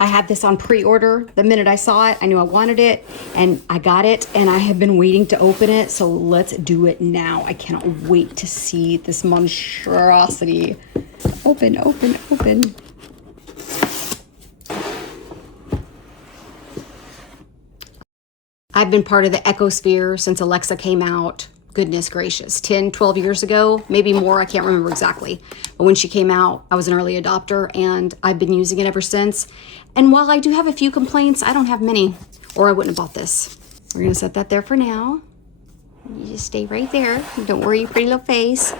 I had this on pre-order. The minute I saw it, I knew I wanted it, and I got it, and I have been waiting to open it, so let's do it now. I cannot wait to see this monstrosity. Open, open, open. I've been part of the Ecosphere since Alexa came out. Goodness gracious, 10, 12 years ago, maybe more, I can't remember exactly. But when she came out, I was an early adopter, and I've been using it ever since. And while I do have a few complaints, I don't have many, or I wouldn't have bought this. We're gonna set that there for now. You just stay right there. Don't worry your pretty little face.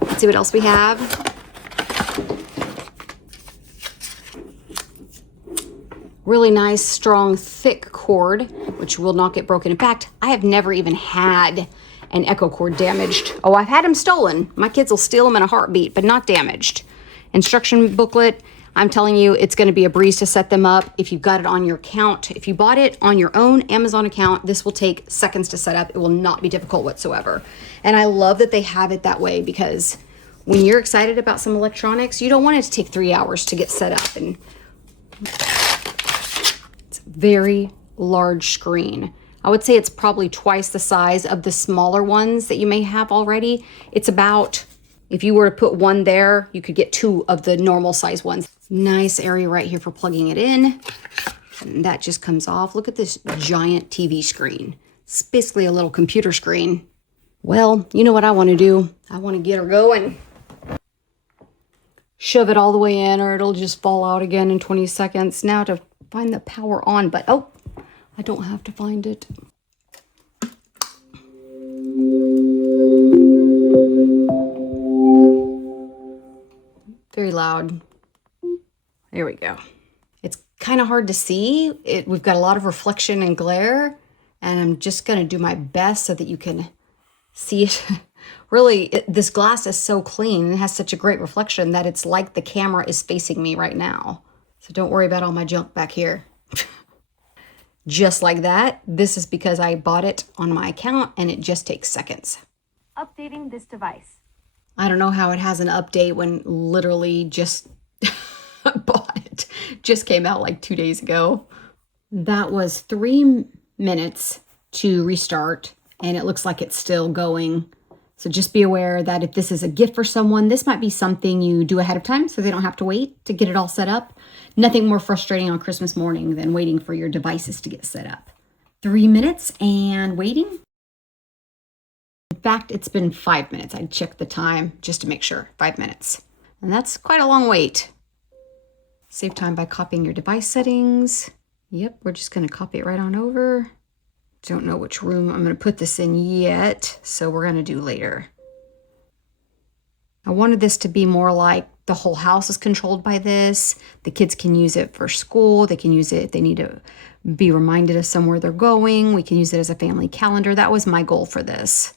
Let's see what else we have. Really nice, strong, thick cord, which will not get broken. In fact, I have never even had an Echo cord damaged. Oh, I've had them stolen. My kids will steal them in a heartbeat, but not damaged. Instruction booklet, I'm telling you, it's gonna be a breeze to set them up if you've got it on your account. If you bought it on your own Amazon account, this will take seconds to set up. It will not be difficult whatsoever. And I love that they have it that way, because when you're excited about some electronics, you don't want it to take 3 hours to get set up. And it's a very large screen. I would say it's probably twice the size of the smaller ones that you may have already. It's about, if you were to put one there, you could get 2 of the normal size ones. Nice area right here for plugging it in. And that just comes off. Look at this giant TV screen. It's basically a little computer screen. Well, you know what I want to do? I want to get her going. Shove it all the way in, or it'll just fall out again in 20 seconds. Now to find the power on button. Oh, I don't have to find it. Very loud. There we go. It's kind of hard to see. We've got a lot of reflection and glare, and I'm just going to do my best so that you can see it. Really, this glass is so clean and it has such a great reflection that it's like the camera is facing me right now. So don't worry about all my junk back here. Just like that. This is because I bought it on my account, and it just takes seconds. Updating this device. I don't know how it has an update when literally just bought it. Just came out like 2 days ago. That was 3 minutes to restart, and it looks like it's still going. So just be aware that if this is a gift for someone, this might be something you do ahead of time so they don't have to wait to get it all set up. Nothing more frustrating on Christmas morning than waiting for your devices to get set up. 3 minutes and waiting. In fact, it's been 5 minutes. I checked the time just to make sure. 5 minutes. And that's quite a long wait. Save time by copying your device settings. Yep, we're just going to copy it right on over. Don't know which room I'm going to put this in yet, so we're going to do later. I wanted this to be more like the whole house is controlled by this. The kids can use it for school. They can use it if they need to be reminded of somewhere they're going. We can use it as a family calendar. That was my goal for this.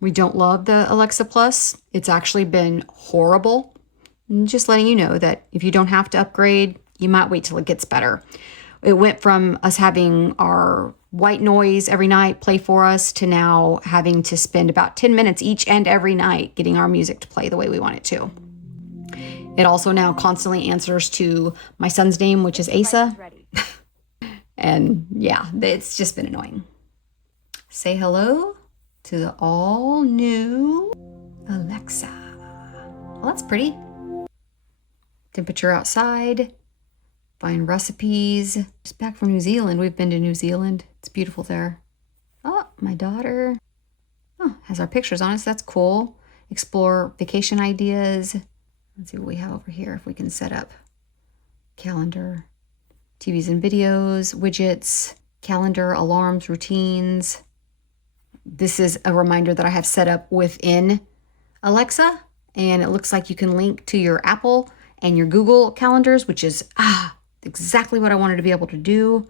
We don't love the Alexa Plus. It's actually been horrible. Just letting you know that if you don't have to upgrade, you might wait till it gets better. It went from us having our white noise every night play for us to now having to spend about 10 minutes each and every night getting our music to play the way we want it to. It also now constantly answers to my son's name, which is Asa. And yeah, it's just been annoying. Say hello to the all new Alexa. Well, that's pretty. Temperature outside. Find recipes. Just back from New Zealand. We've been to New Zealand. It's beautiful there. Oh, my daughter. Oh, has our pictures on it, so that's cool. Explore vacation ideas. Let's see what we have over here if we can set up calendar, TVs and videos, widgets, calendar, alarms, routines. This is a reminder that I have set up within Alexa, and it looks like you can link to your Apple and your Google calendars, which is exactly what I wanted to be able to do,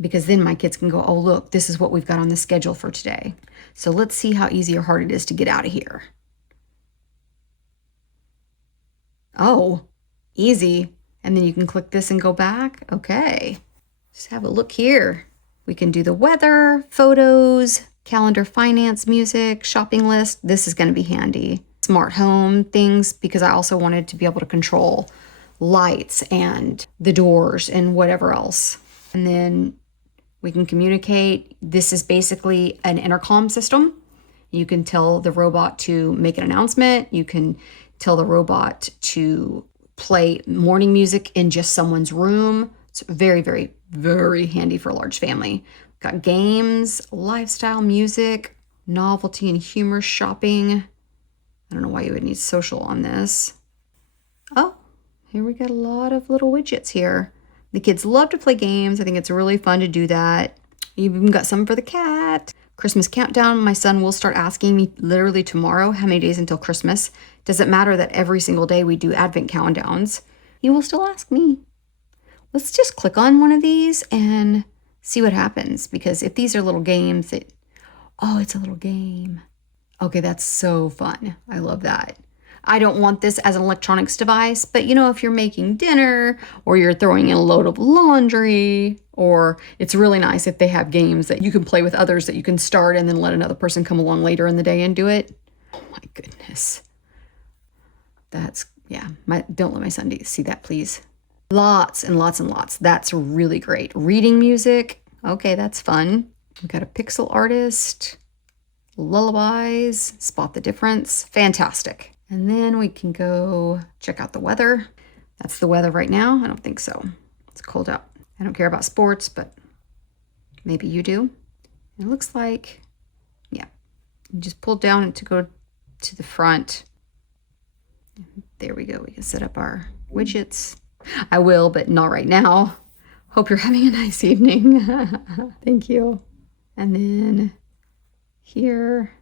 because then my kids can go, oh, look, this is what we've got on the schedule for today. So let's see how easy or hard it is to get out of here. Oh, easy. And then you can click this and go back. Okay, just have a look here. We can do the weather, photos, calendar, finance, music, shopping list. This is going to be handy. Smart home things, because I also wanted to be able to control lights and the doors and whatever else. And then we can communicate. This is basically an intercom system. You can tell the robot to make an announcement. You can tell the robot to play morning music in just someone's room. It's very, very, very handy for a large family. Got games, lifestyle, music, novelty and humor shopping. I don't know why you would need social on this. Oh, here we got a lot of little widgets here. The kids love to play games. I think it's really fun to do that. You've even got some for the cat. Christmas countdown. My son will start asking me literally tomorrow how many days until Christmas. Does it matter that every single day we do advent countdowns? He will still ask me. Let's just click on one of these and see what happens. Because if these are little games, oh, it's a little game. Okay, that's so fun. I love that. I don't want this as an electronics device, but if you're making dinner or you're throwing in a load of laundry, or it's really nice if they have games that you can play with others that you can start and then let another person come along later in the day and do it. Oh my goodness. Don't let my son see that, please. Lots and lots and lots. That's really great. Reading music. Okay, that's fun. We've got a pixel artist, lullabies, spot the difference. Fantastic. And then we can go check out the weather. That's the weather right now. I don't think so. It's cold out. I don't care about sports, but maybe you do. It looks like, yeah, you just pull down to go to the front. There we go. We can set up our widgets. I will, but not right now. Hope you're having a nice evening. Thank you. And then here,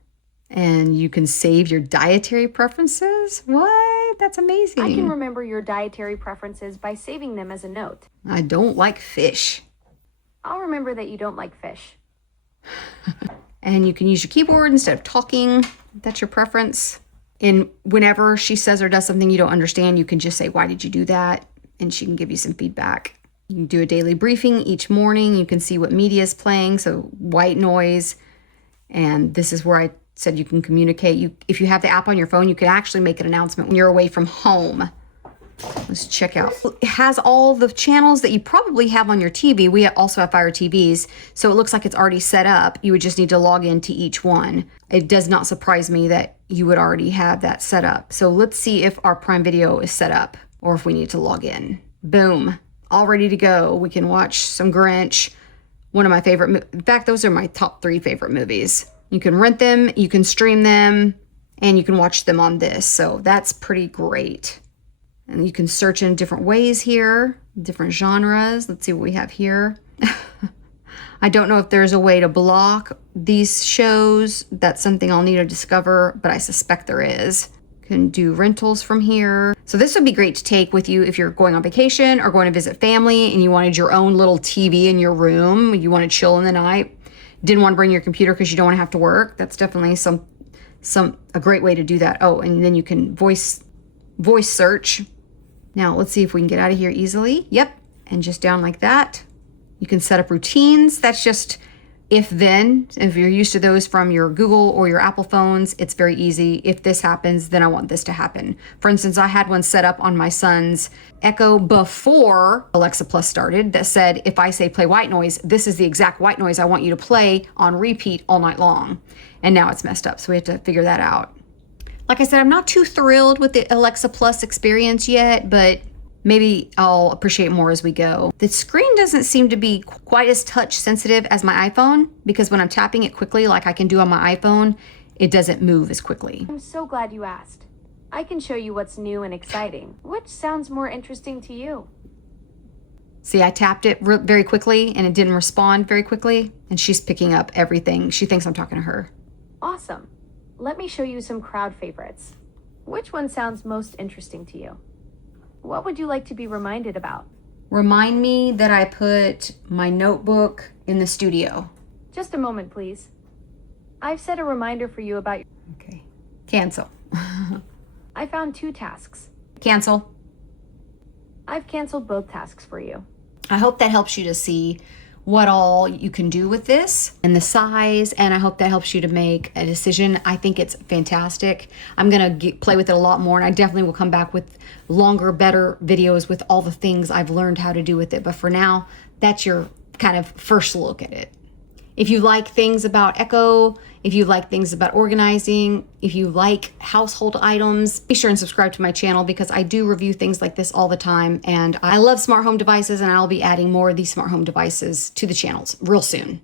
and you can save your dietary preferences. What? That's amazing. I can remember your dietary preferences by saving them as a note. I don't like fish. I'll remember that you don't like fish. And you can use your keyboard instead of talking. That's your preference. And whenever she says or does something you don't understand, you can just say, why did you do that? And she can give you some feedback. You can do a daily briefing each morning. You can see what media is playing, so white noise. And this is where I said you can communicate. If you have the app on your phone, you can actually make an announcement when you're away from home. Let's check out. It has all the channels that you probably have on your TV. We also have Fire TVs, so it looks like it's already set up. You would just need to log into each one. It does not surprise me that you would already have that set up. So let's see if our Prime Video is set up or if we need to log in. Boom. All ready to go. We can watch some Grinch. One of my favorite, in fact, those are my top 3 favorite movies. You can rent them, you can stream them, and you can watch them on this. So that's pretty great. And you can search in different ways here, different genres. Let's see what we have here. I don't know if there's a way to block these shows. That's something I'll need to discover, but I suspect there is. Can do rentals from here. So this would be great to take with you if you're going on vacation or going to visit family and you wanted your own little TV in your room. You want to chill in the night. Didn't want to bring your computer because you don't want to have to work. That's definitely a great way to do that. Oh, and then you can voice search. Now let's see if we can get out of here easily. Yep, and just down like that. You can set up routines. That's just if then. If you're used to those from your Google or your Apple phones, it's very easy. If this happens, then I want this to happen. For instance, I had one set up on my son's Echo before Alexa Plus started that said, if I say play white noise, this is the exact white noise I want you to play on repeat all night long. And now it's messed up, so we have to figure that out. Like I said, I'm not too thrilled with the Alexa Plus experience yet, but maybe I'll appreciate more as we go. The screen doesn't seem to be quite as touch sensitive as my iPhone, because when I'm tapping it quickly like I can do on my iPhone, it doesn't move as quickly. I'm so glad you asked. I can show you what's new and exciting. Which sounds more interesting to you? See, I tapped it very quickly and it didn't respond very quickly, and she's picking up everything. She thinks I'm talking to her. Awesome. Let me show you some crowd favorites. Which one sounds most interesting to you? What would you like to be reminded about? Remind me that I put my notebook in the studio. Just a moment, please. I've set a reminder for you about your... Okay. Cancel. I found 2 tasks. Cancel. I've canceled both tasks for you. I hope that helps you to see what all you can do with this and the size, and I hope that helps you to make a decision. I think it's fantastic. I'm gonna play with it a lot more, and I definitely will come back with longer, better videos with all the things I've learned how to do with it. But for now, that's your kind of first look at it. If you like things about Echo, if you like things about organizing, if you like household items, be sure and subscribe to my channel because I do review things like this all the time. And I love smart home devices, and I'll be adding more of these smart home devices to the channels real soon.